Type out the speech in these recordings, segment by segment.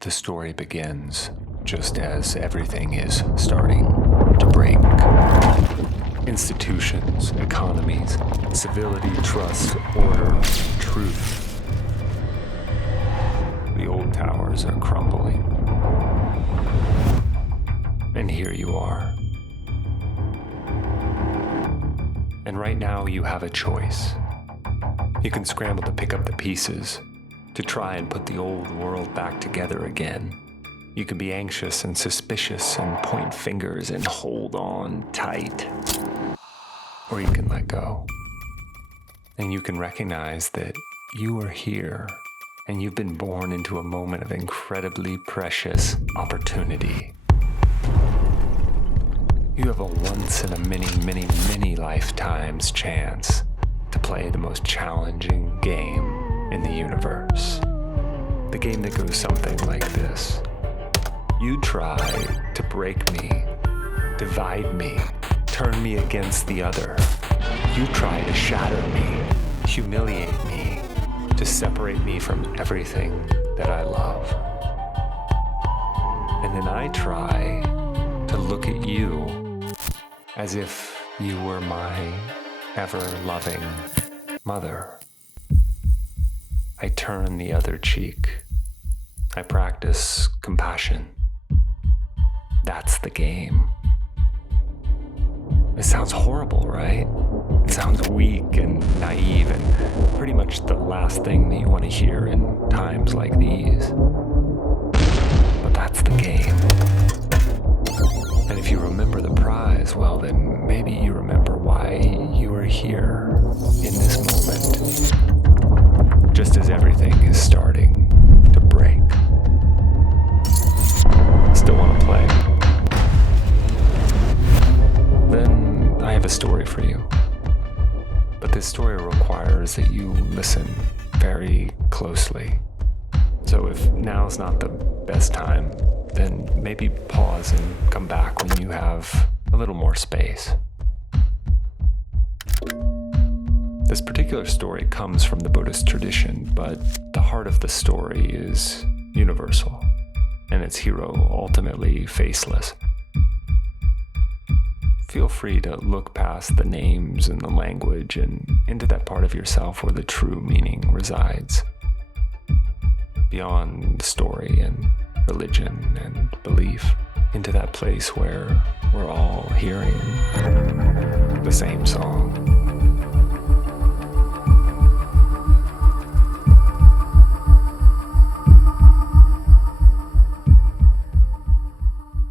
The story begins just as everything is starting to break. Institutions, economies, civility, trust, order, truth. The old towers are crumbling. And here you are. And right now you have a choice. You can scramble to pick up the pieces, to try and put the old world back together again. You can be anxious and suspicious and point fingers and hold on tight. Or you can let go. And you can recognize that you are here and you've been born into a moment of incredibly precious opportunity. You have a once in a many lifetimes chance to play the most challenging game in the universe. The game that goes something like this. You try to break me, divide me, turn me against the other. You try to shatter me, humiliate me, to separate me from everything that I love. And then I try to look at you as if you were my ever-loving mother. I turn the other cheek. I practice compassion. That's the game. It sounds horrible, right? It sounds weak and naive and pretty much the last thing that you want to hear in times like these. But that's the game. And if you remember the prize, well then maybe you remember why you are here in this moment. Just as everything is starting to break. Still want to play? Then I have a story for you. But this story requires that you listen very closely. So if now's not the best time, then maybe pause and come back when you have a little more space. This particular story comes from the Buddhist tradition, but the heart of the story is universal, and its hero ultimately faceless. Feel free to look past the names and the language and into that part of yourself where the true meaning resides. Beyond story and religion and belief, into that place where we're all hearing the same song.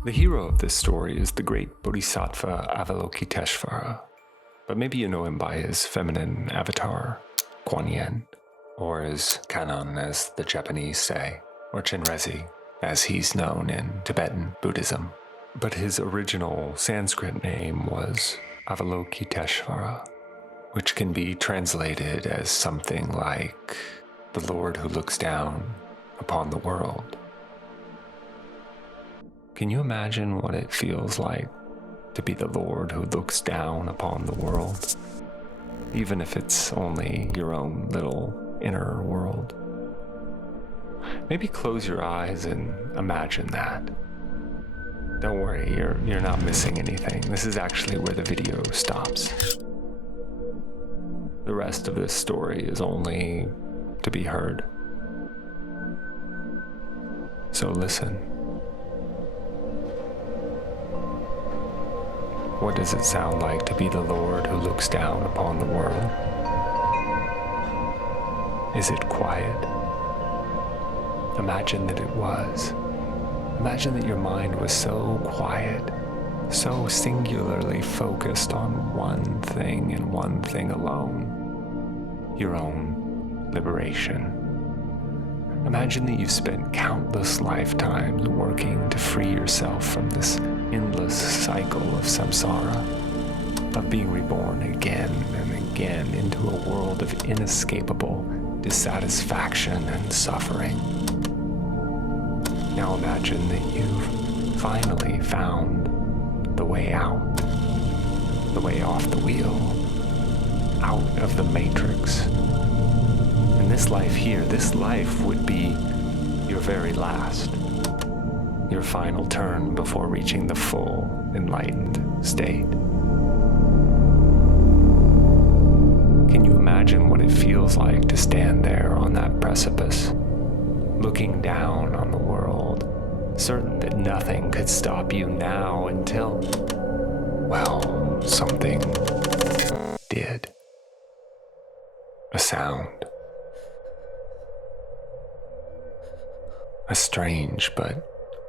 The hero of this story is the great Bodhisattva Avalokitesvara, but maybe you know him by his feminine avatar, Kuan Yin, or as Kannon as the Japanese say, or Chenrezig as he's known in Tibetan Buddhism. But his original Sanskrit name was Avalokitesvara, which can be translated as something like the Lord who looks down upon the world. Can you imagine what it feels like to be the Lord who looks down upon the world, even if it's only your own little inner world? Maybe close your eyes and imagine that. Don't worry, you're not missing anything. This is actually where the video stops. The rest of this story is only to be heard. So listen. What does it sound like to be the Lord who looks down upon the world? Is it quiet? Imagine that it was. Imagine that your mind was so quiet, so singularly focused on one thing and one thing alone, your own liberation. Imagine that you've spent countless lifetimes working to free yourself from this endless cycle of samsara, of being reborn again and again into a world of inescapable dissatisfaction and suffering. Now imagine that you've finally found the way out, the way off the wheel, out of the matrix. And this life here, this life would be your very last, your final turn before reaching the full, enlightened state. Can you imagine what it feels like to stand there on that precipice, looking down on the world, certain that nothing could stop you now until, well, something did. A sound. A strange but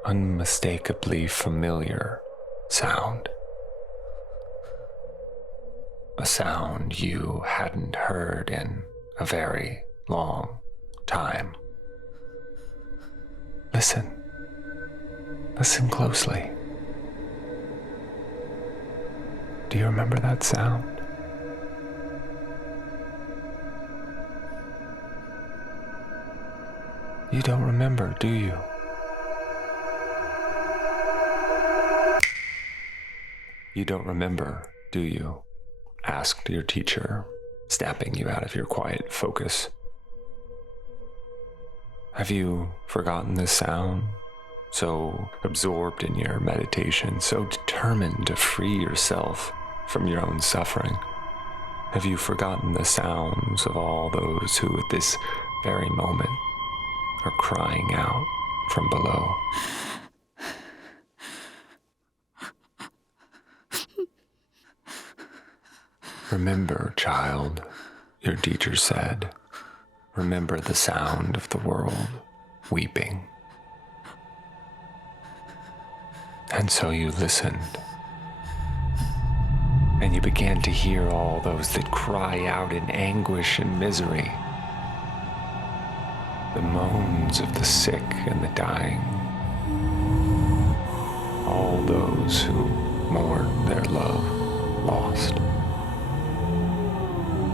unmistakably familiar sound. A sound you hadn't heard in a very long time. Listen. Listen closely. Do you remember that sound? You don't remember, do you? You don't remember, do you? Asked your teacher, snapping you out of your quiet focus. Have you forgotten this sound? So absorbed in your meditation, so determined to free yourself from your own suffering? Have you forgotten the sounds of all those who at this very moment are crying out from below? Remember, child, your teacher said. Remember the sound of the world weeping. And so you listened. And you began to hear all those that cry out in anguish and misery. The moans of the sick and the dying. All those who mourn their love lost.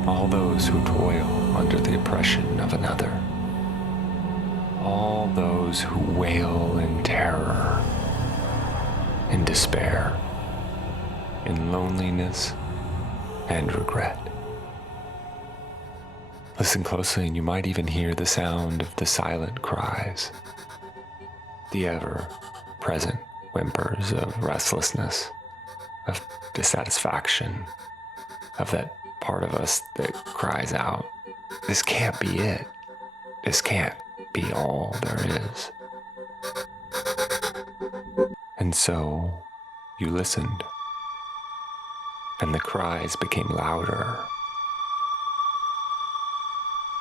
All those who toil under the oppression of another. All those who wail in terror, in despair, in loneliness and regret. Listen closely and you might even hear the sound of the silent cries, the ever-present whimpers of restlessness, of dissatisfaction, of that part of us that cries out, this can't be it. This can't be all there is. And so you listened, and the cries became louder.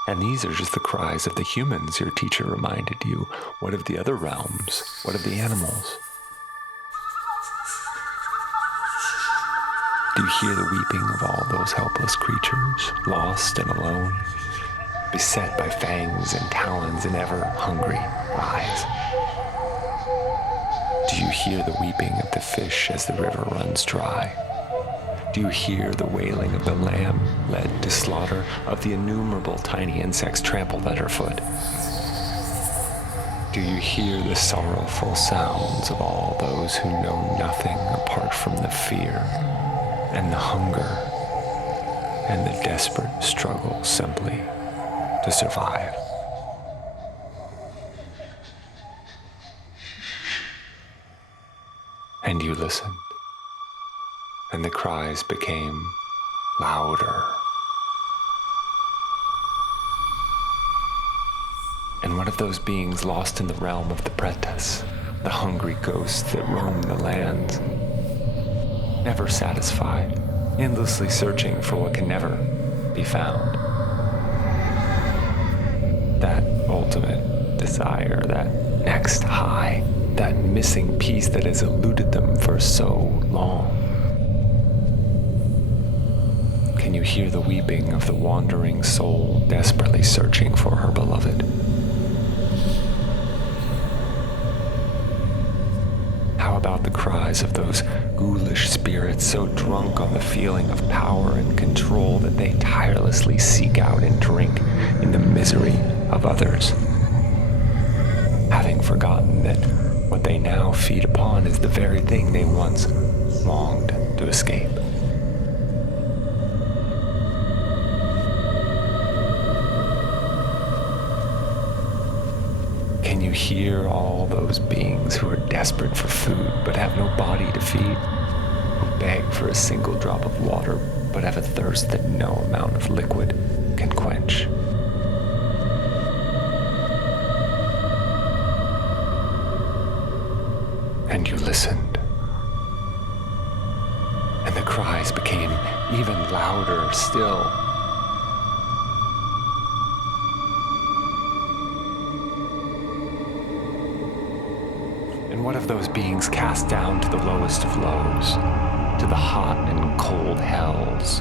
And these are just the cries of the humans, your teacher reminded you. What of the other realms? What of the animals? Do you hear the weeping of all those helpless creatures, lost and alone, beset by fangs and talons and ever-hungry eyes? Do you hear the weeping of the fish as the river runs dry? Do you hear the wailing of the lamb led to slaughter, of the innumerable tiny insects trampled underfoot? Do you hear the sorrowful sounds of all those who know nothing apart from the fear and the hunger and the desperate struggle simply to survive? And you listened, and the cries became louder. And what of those beings lost in the realm of the precipice, the hungry ghosts that roam the lands, never satisfied, endlessly searching for what can never be found? That ultimate desire, that next high, that missing piece that has eluded them for so long. Can you hear the weeping of the wandering soul desperately searching for her beloved? How about the cries of those ghoulish spirits so drunk on the feeling of power and control that they tirelessly seek out and drink in the misery of others, having forgotten that what they now feed upon is the very thing they once longed to escape? Can Can you hear all those beings who are desperate for food but have no body to feed? Who beg for a single drop of water but have a thirst that no amount of liquid can quench? And you listened. And the cries became even louder still. And what of those beings cast down to the lowest of lows, to the hot and cold hells,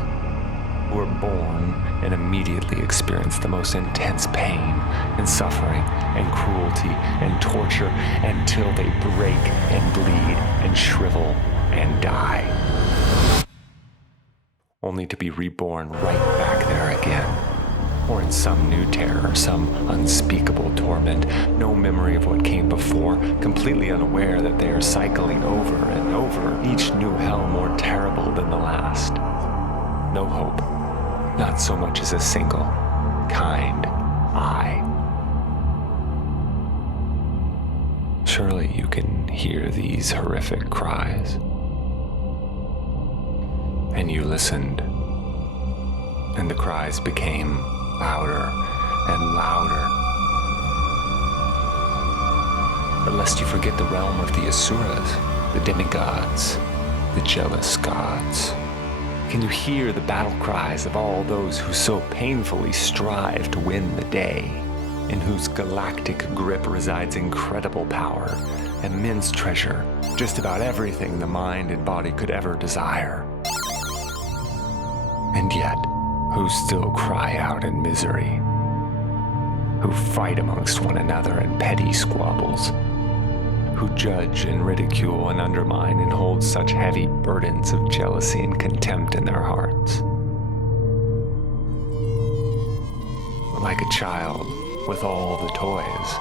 who are born and immediately experience the most intense pain and suffering and cruelty and torture until they break and bleed and shrivel and die, only to be reborn right back there again, or in some new terror, some unspeakable torment, no memory of what came before, completely unaware that they are cycling over and over, each new hell more terrible than the last. No hope, not so much as a single, kind eye. Surely you can hear these horrific cries. And you listened, and the cries became louder and louder. But lest you forget the realm of the Asuras, the demigods, the jealous gods, can you hear the battle cries of all those who so painfully strive to win the day, in whose galactic grip resides incredible power, immense treasure, just about everything the mind and body could ever desire? And yet, who still cry out in misery, who fight amongst one another in petty squabbles, who judge and ridicule and undermine and hold such heavy burdens of jealousy and contempt in their hearts. Like a child with all the toys,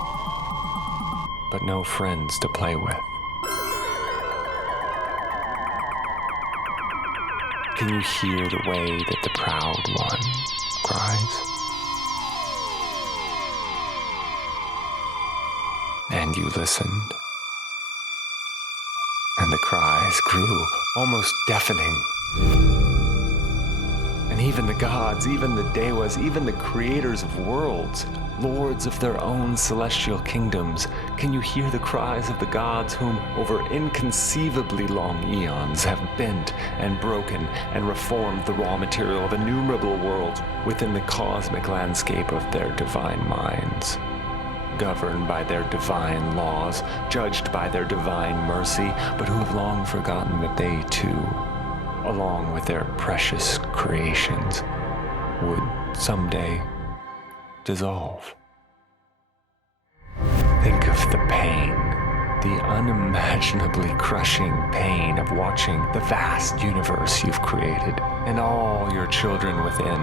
but no friends to play with. Can you hear the way that the proud one cries? And you listened, and the cries grew almost deafening. And even the gods, even the devas, even the creators of worlds, lords of their own celestial kingdoms, can you hear the cries of the gods whom over inconceivably long eons have bent and broken and reformed the raw material of innumerable worlds within the cosmic landscape of their divine minds, governed by their divine laws, judged by their divine mercy, but who have long forgotten that they too, along with their precious creations, would someday dissolve. Think of the pain, the unimaginably crushing pain of watching the vast universe you've created and all your children within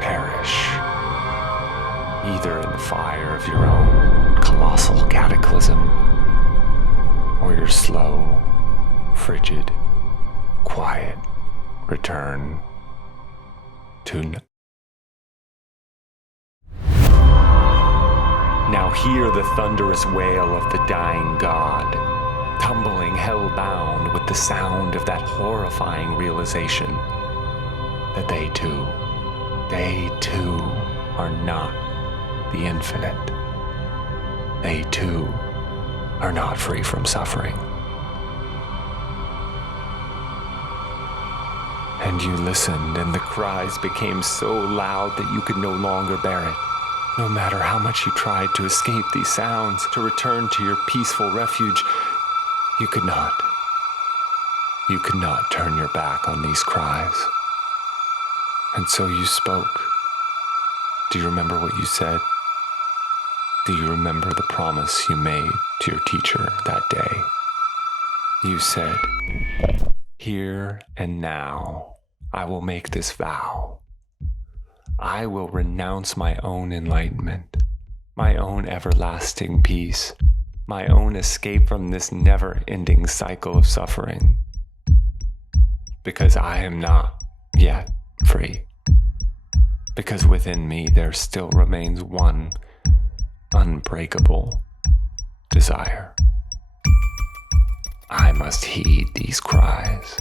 perish, either in the fire of your own colossal cataclysm or your slow, frigid, quiet return to Now hear the thunderous wail of the dying god, tumbling hell-bound with the sound of that horrifying realization that they too are not the infinite. They too are not free from suffering. And you listened, and the cries became so loud that you could no longer bear it. No matter how much you tried to escape these sounds, to return to your peaceful refuge, you could not. You could not turn your back on these cries. And so you spoke. Do you remember what you said? Do you remember the promise you made to your teacher that day? You said, "Here and now, I will make this vow. I will renounce my own enlightenment, my own everlasting peace, my own escape from this never-ending cycle of suffering, because I am not yet free, because within me there still remains one unbreakable desire. I must heed these cries.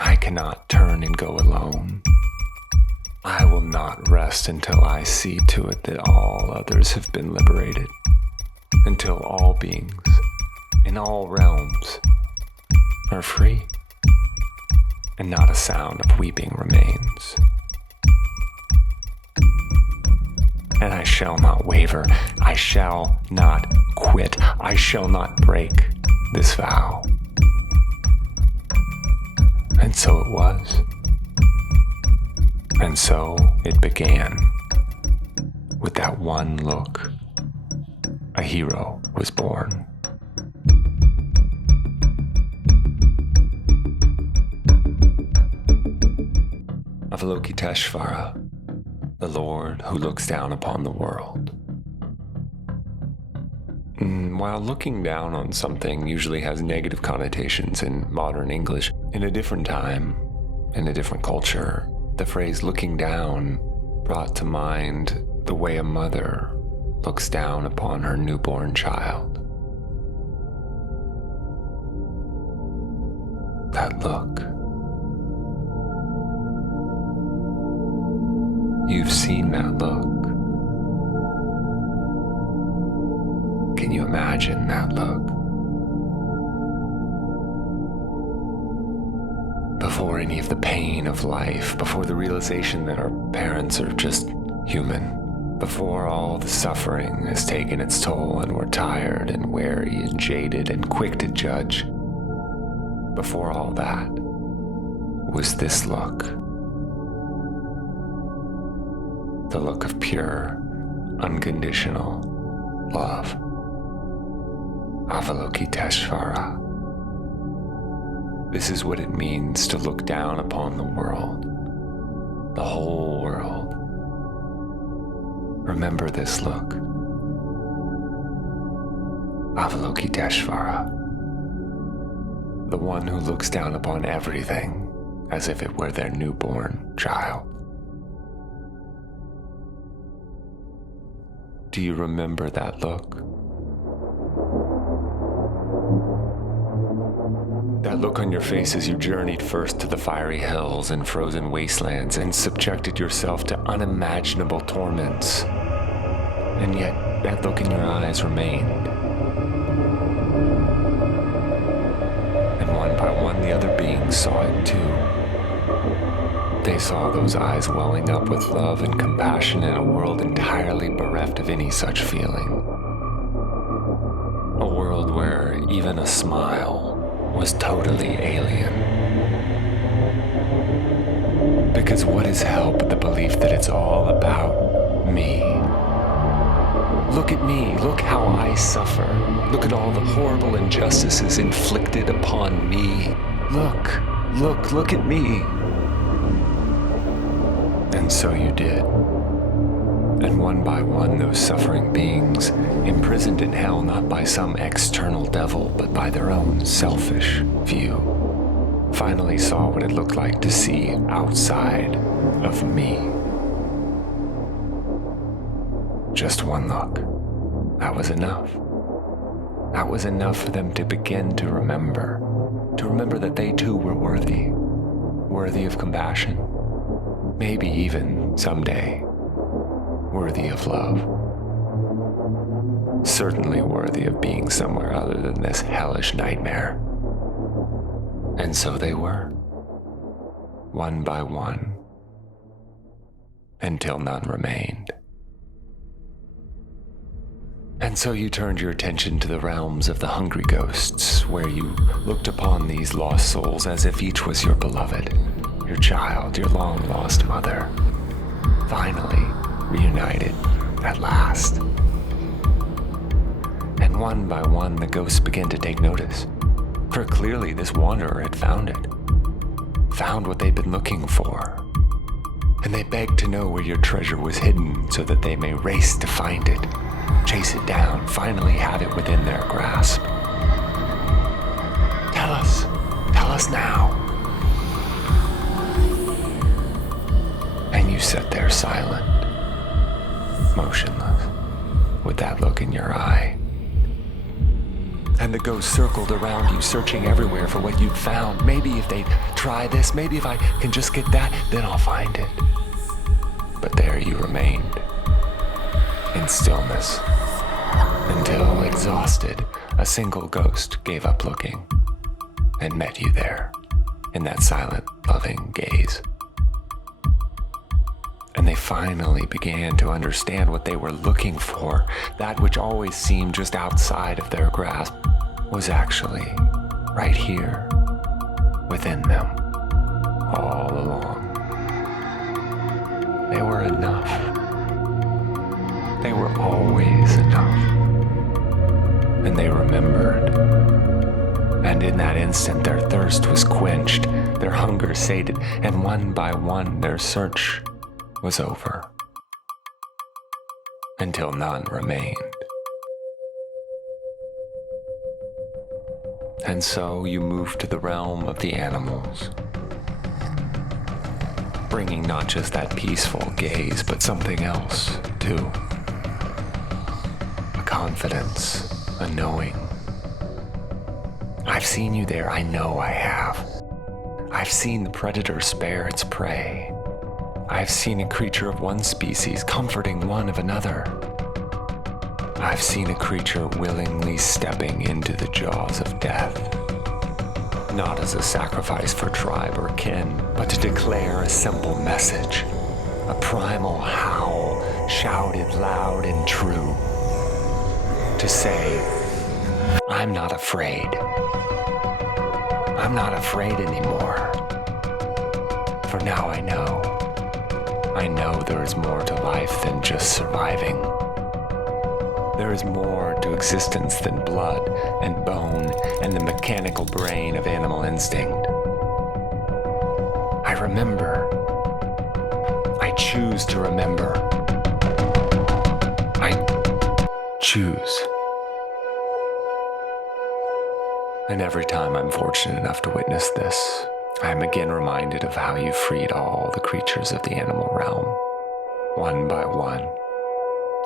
I cannot turn and go alone. I will not rest until I see to it that all others have been liberated, until all beings in all realms are free, and not a sound of weeping remains. And I shall not waver, I shall not quit, I shall not break this vow. And so it was. And so it began. With that one look, a hero was born. Avalokitesvara, the Lord who looks down upon the world. While looking down on something usually has negative connotations in modern English, in a different time, in a different culture, the phrase looking down brought to mind the way a mother looks down upon her newborn child. That look. You've seen that look. Can you imagine that look? Before any of the pain of life, before the realization that our parents are just human, before all the suffering has taken its toll and we're tired and weary and jaded and quick to judge, before all that was this look. The look of pure, unconditional love. Avalokitesvara. This is what it means to look down upon the world, the whole world. Remember this look. Avalokitesvara. The one who looks down upon everything as if it were their newborn child. Do you remember that look? That look on your face as you journeyed first to the fiery hills and frozen wastelands and subjected yourself to unimaginable torments. And yet, that look in your eyes remained. And one by one, the other beings saw it too. They saw those eyes welling up with love and compassion in a world entirely bereft of any such feeling. A world where even a smile was totally alien. Because what is hell but the belief that it's all about me? Look at me, look how I suffer. Look at all the horrible injustices inflicted upon me. Look at me. And so you did. And one by one, those suffering beings, imprisoned in hell not by some external devil, but by their own selfish view, finally saw what it looked like to see outside of me. Just one look. That was enough. That was enough for them to begin to remember that they too were worthy of compassion, maybe even someday worthy of love, certainly worthy of being somewhere other than this hellish nightmare. And so they were, one by one, until none remained. And so you turned your attention to the realms of the hungry ghosts, where you looked upon these lost souls as if each was your beloved, your child, your long-lost mother, finally reunited at last. And one by one, the ghosts began to take notice, for clearly this wanderer had found what they'd been looking for. And they begged to know where your treasure was hidden so that they may race to find it, chase it down, finally have it within their grasp. Tell us now. And you sat there silent, motionless, with that look in your eye. And the ghost circled around you, searching everywhere for what you'd found. Maybe if they try this, maybe if I can just get that, then I'll find it. But there you remained, in stillness, until, exhausted, a single ghost gave up looking and met you there, in that silent, loving gaze. And they finally began to understand what they were looking for. That which always seemed just outside of their grasp was actually right here, within them, all along. They were enough. They were always enough. And they remembered. And in that instant, their thirst was quenched, their hunger sated, and one by one, their search was over, until none remained. And so you moved to the realm of the animals, bringing not just that peaceful gaze, but something else, too. A confidence, a knowing. I've seen you there, I know I have. I've seen the predator spare its prey. I've seen a creature of one species comforting one of another. I've seen a creature willingly stepping into the jaws of death, not as a sacrifice for tribe or kin, but to declare a simple message, a primal howl shouted loud and true, to say, I'm not afraid. I'm not afraid anymore. For now I know there is more to life than just surviving. There is more to existence than blood and bone and the mechanical brain of animal instinct. I remember. I choose to remember. I choose. And every time I'm fortunate enough to witness this, I am again reminded of how you freed all the creatures of the animal realm, one by one,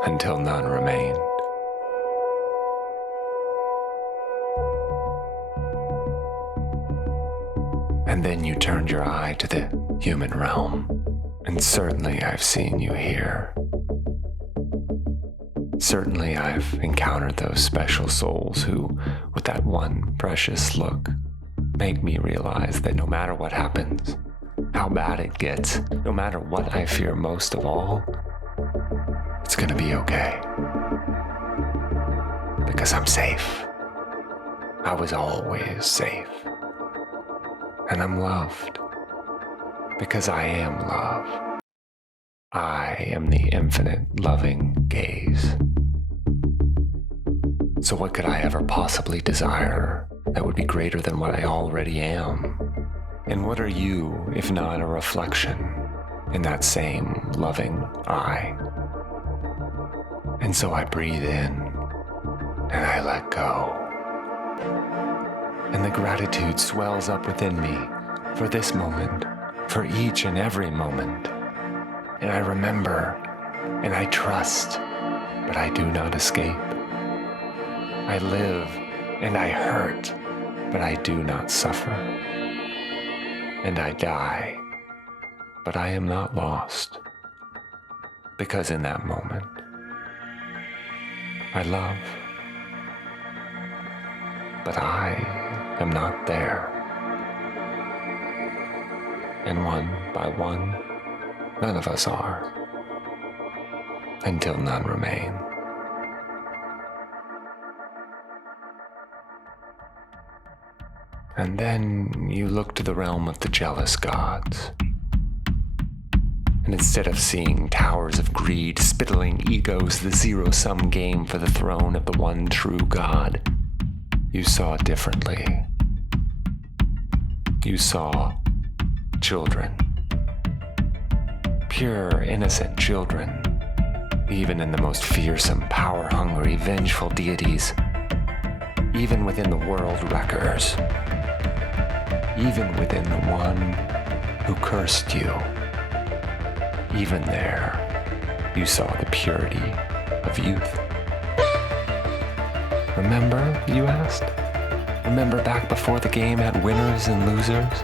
until none remained. And then you turned your eye to the human realm, and certainly I've seen you here. Certainly I've encountered those special souls who, with that one precious look, make me realize that no matter what happens, how bad it gets, no matter what I fear most of all, it's gonna be okay. Because I'm safe. I was always safe. And I'm loved. Because I am love. I am the infinite loving gaze. So what could I ever possibly desire that would be greater than what I already am? And what are you, if not a reflection in that same loving I? And so I breathe in and I let go. And the gratitude swells up within me for this moment, for each and every moment. And I remember and I trust, but I do not escape. I live and I hurt, but I do not suffer. And I die, but I am not lost. Because in that moment, I love, but I am not there. And one by one, none of us are, until none remain. And then you look to the realm of the jealous gods. And instead of seeing towers of greed, spittling egos, the zero-sum game for the throne of the one true God, you saw differently. You saw children. Pure, innocent children. Even in the most fearsome, power-hungry, vengeful deities. Even within the world wreckers. Even within the one who cursed you. Even there, you saw the purity of youth Remember, you asked? Remember back before the game had winners and losers?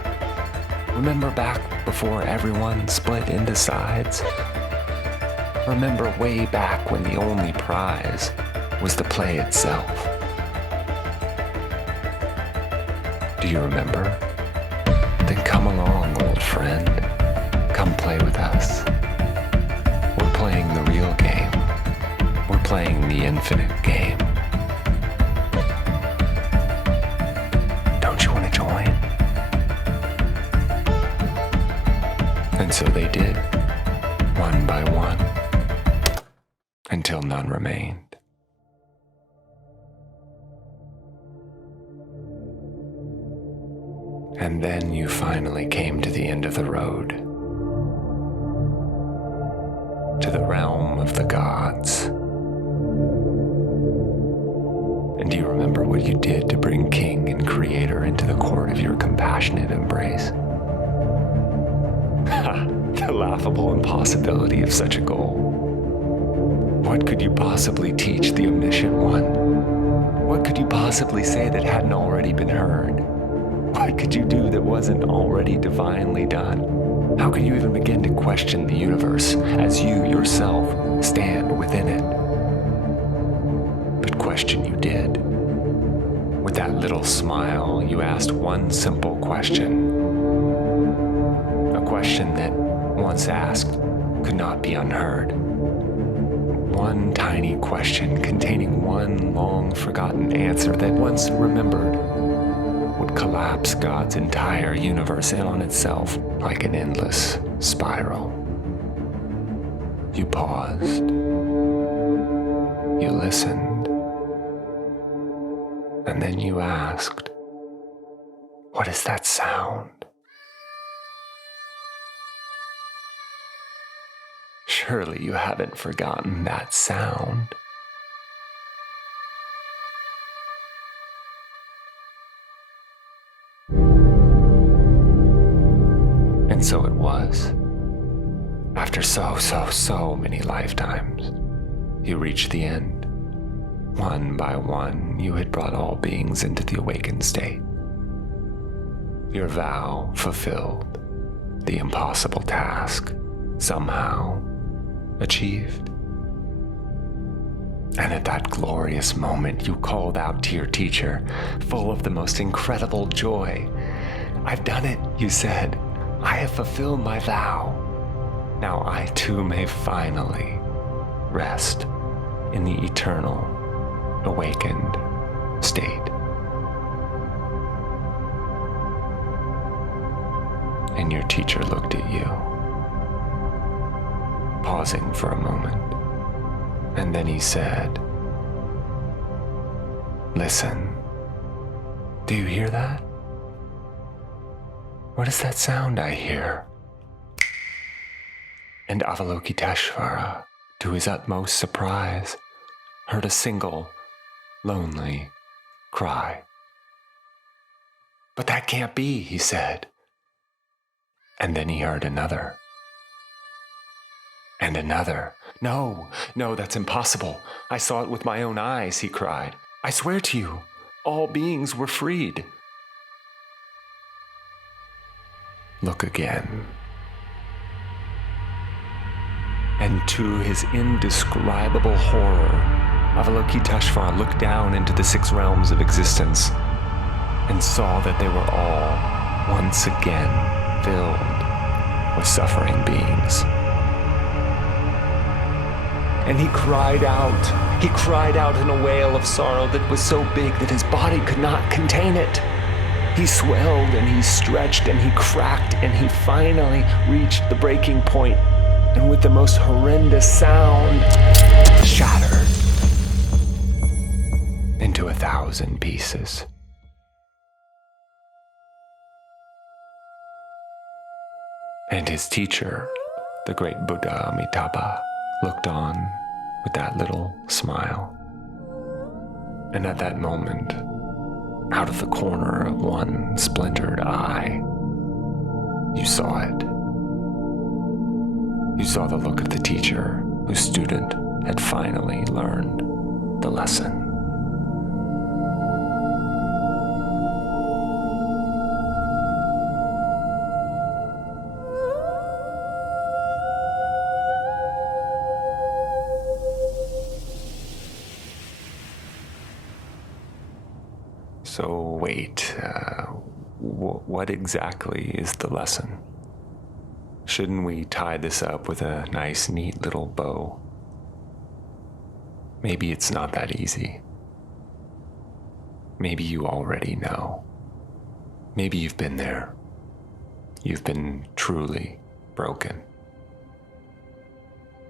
Remember back before everyone split into sides? Remember way back when the only prize was the play itself? Do you remember? Then come along, old friend. Come play with us. We're playing the real game. We're playing the infinite game. Don't you want to join? And so they did, one by one, until none remained. And then you finally came to the end of the road, to the realm of the gods. And do you remember what you did to bring King and Creator into the court of your compassionate embrace? The laughable impossibility of such a goal. What could you possibly teach the omniscient one? What could you possibly say that hadn't already been heard? What could you do that wasn't already divinely done? How could you even begin to question the universe as you yourself stand within it? But question you did. With that little smile, you asked one simple question. A question that, once asked, could not be unheard. One tiny question containing one long-forgotten answer that, once remembered, would collapse God's entire universe in on itself like an endless spiral. You paused. You listened. And then you asked, "What is that sound?" Surely you haven't forgotten that sound. And so it was. After so many lifetimes, you reached the end. One by one, you had brought all beings into the awakened state. Your vow fulfilled, the impossible task somehow achieved. And at that glorious moment, you called out to your teacher, full of the most incredible joy. "I've done it," you said. "I have fulfilled my vow. Now I too may finally rest in the eternal, awakened state." And your teacher looked at you, pausing for a moment, and then he said, "Listen, do you hear that? What is that sound I hear?" And Avalokitesvara, to his utmost surprise, heard a single, lonely cry. "But that can't be," he said. And then he heard another. And another. No, that's impossible. I saw it with my own eyes," he cried. "I swear to you, all beings were freed." Look again. And to his indescribable horror, Avalokitesvara looked down into the 6 realms of existence and saw that they were all once again filled with suffering beings. And he cried out in a wail of sorrow that was so big that his body could not contain it. He swelled and he stretched and he cracked and he finally reached the breaking point, and with the most horrendous sound, shattered into 1,000 pieces. And his teacher, the great Buddha Amitabha, looked on with that little smile. And at that moment, out of the corner of one splintered eye, you saw it. You saw the look of the teacher whose student had finally learned the lesson. So wait, what exactly is the lesson? Shouldn't we tie this up with a nice, neat little bow? Maybe it's not that easy. Maybe you already know. Maybe you've been there. You've been truly broken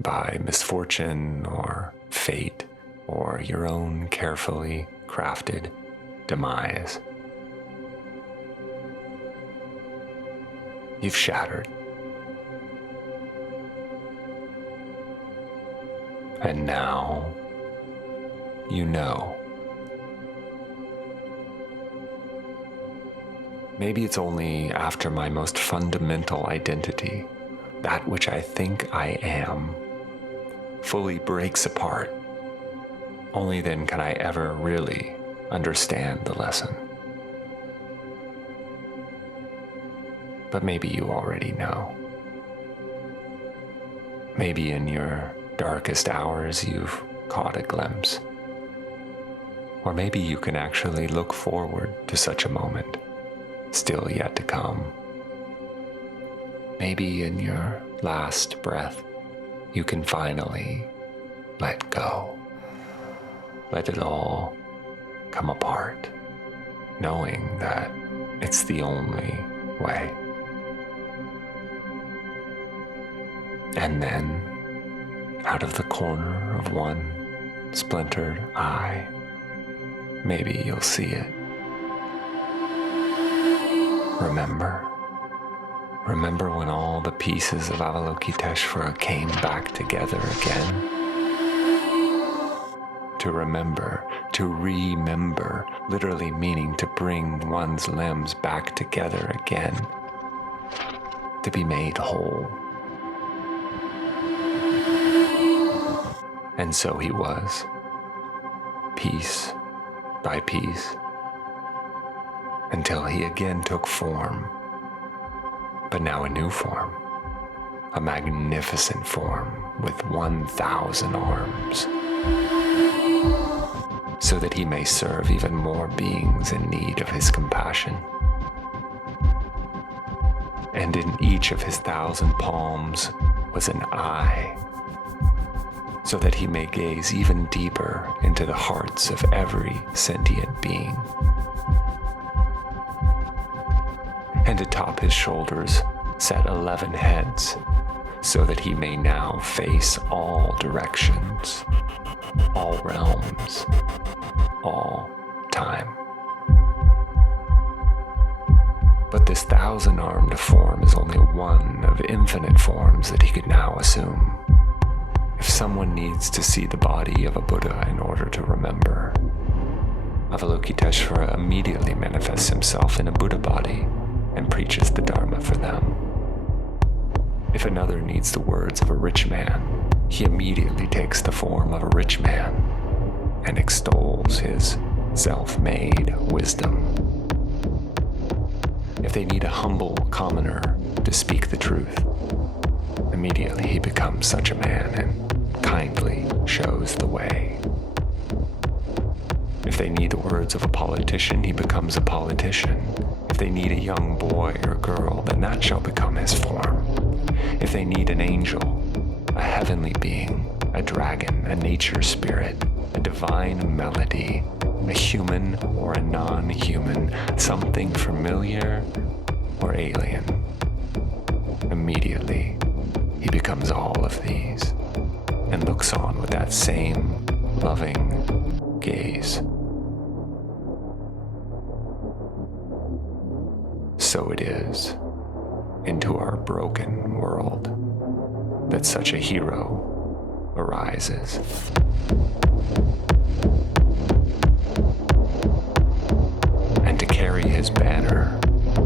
by misfortune or fate or your own carefully crafted demise. You've shattered. And now you know. Maybe it's only after my most fundamental identity, that which I think I am, fully breaks apart. Only then can I ever really understand the lesson. But maybe you already know. Maybe in your darkest hours you've caught a glimpse. Or maybe you can actually look forward to such a moment, still yet to come. Maybe in your last breath, you can finally let go. Let it all come apart, knowing that it's the only way. And then, out of the corner of one splintered eye, maybe you'll see it. Remember when all the pieces of Avalokitesvara came back together again? To remember, literally meaning to bring one's limbs back together again, to be made whole. And so he was, piece by piece, until he again took form, but now a new form, a magnificent form with 1,000 arms, so that he may serve even more beings in need of his compassion. And in each of his 1,000 palms was an eye, so that he may gaze even deeper into the hearts of every sentient being. And atop his shoulders sat 11 heads, so that he may now face all directions, all realms, all time. But this 1,000-armed form is only one of infinite forms that he could now assume. If someone needs to see the body of a Buddha in order to remember, Avalokitesvara immediately manifests himself in a Buddha body and preaches the Dharma for them. If another needs the words of a rich man, he immediately takes the form of a rich man and extols his self-made wisdom. If they need a humble commoner to speak the truth, immediately he becomes such a man and kindly shows the way. If they need the words of a politician, he becomes a politician. If they need a young boy or girl, then that shall become his form. If they need an angel, a heavenly being, a dragon, a nature spirit, a divine melody, a human or a non-human, something familiar or alien, immediately he becomes all of these and looks on with that same loving gaze. So it is into our broken world that such a hero arises. And to carry his banner,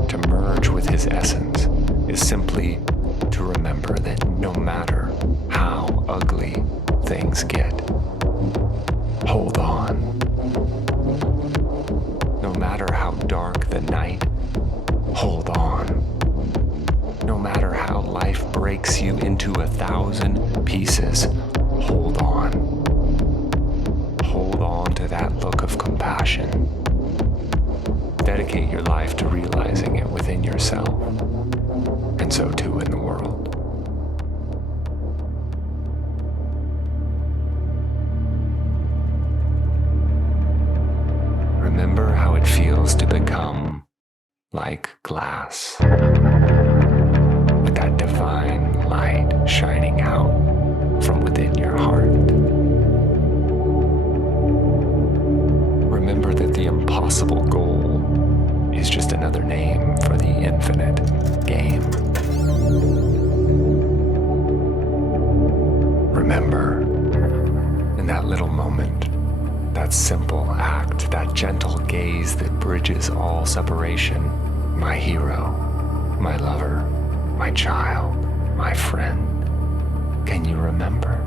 to merge with his essence, is simply to remember that no matter how ugly things get, hold on. No matter how dark the night, hold on. No matter how life breaks you into 1,000 pieces, hold on. Hold on to that look of compassion. yourself, and so too in the world. Remember how it feels to become like glass, with that divine light shining out from within your heart. Remember that the impossible goal is just another name for the infinite game. Remember, in that little moment, that simple act, that gentle gaze that bridges all separation, my hero, my lover, my child, my friend, can you remember?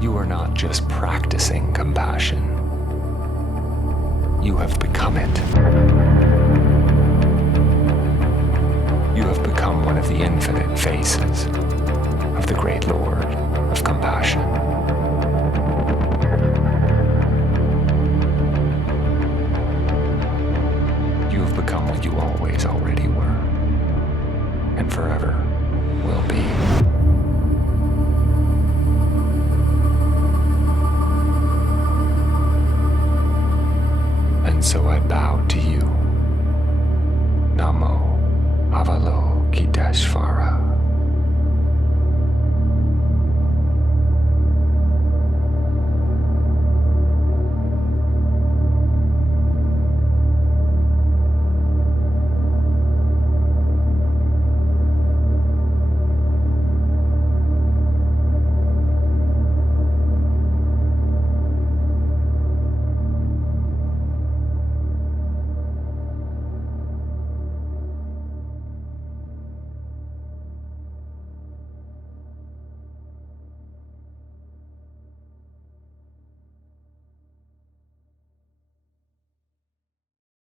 You are not just practicing compassion. You have become it. You have become one of the infinite faces of the great Lord of compassion. You have become what you always already were, and forever will be. And so I bow to you. Namo Avalokitesvara.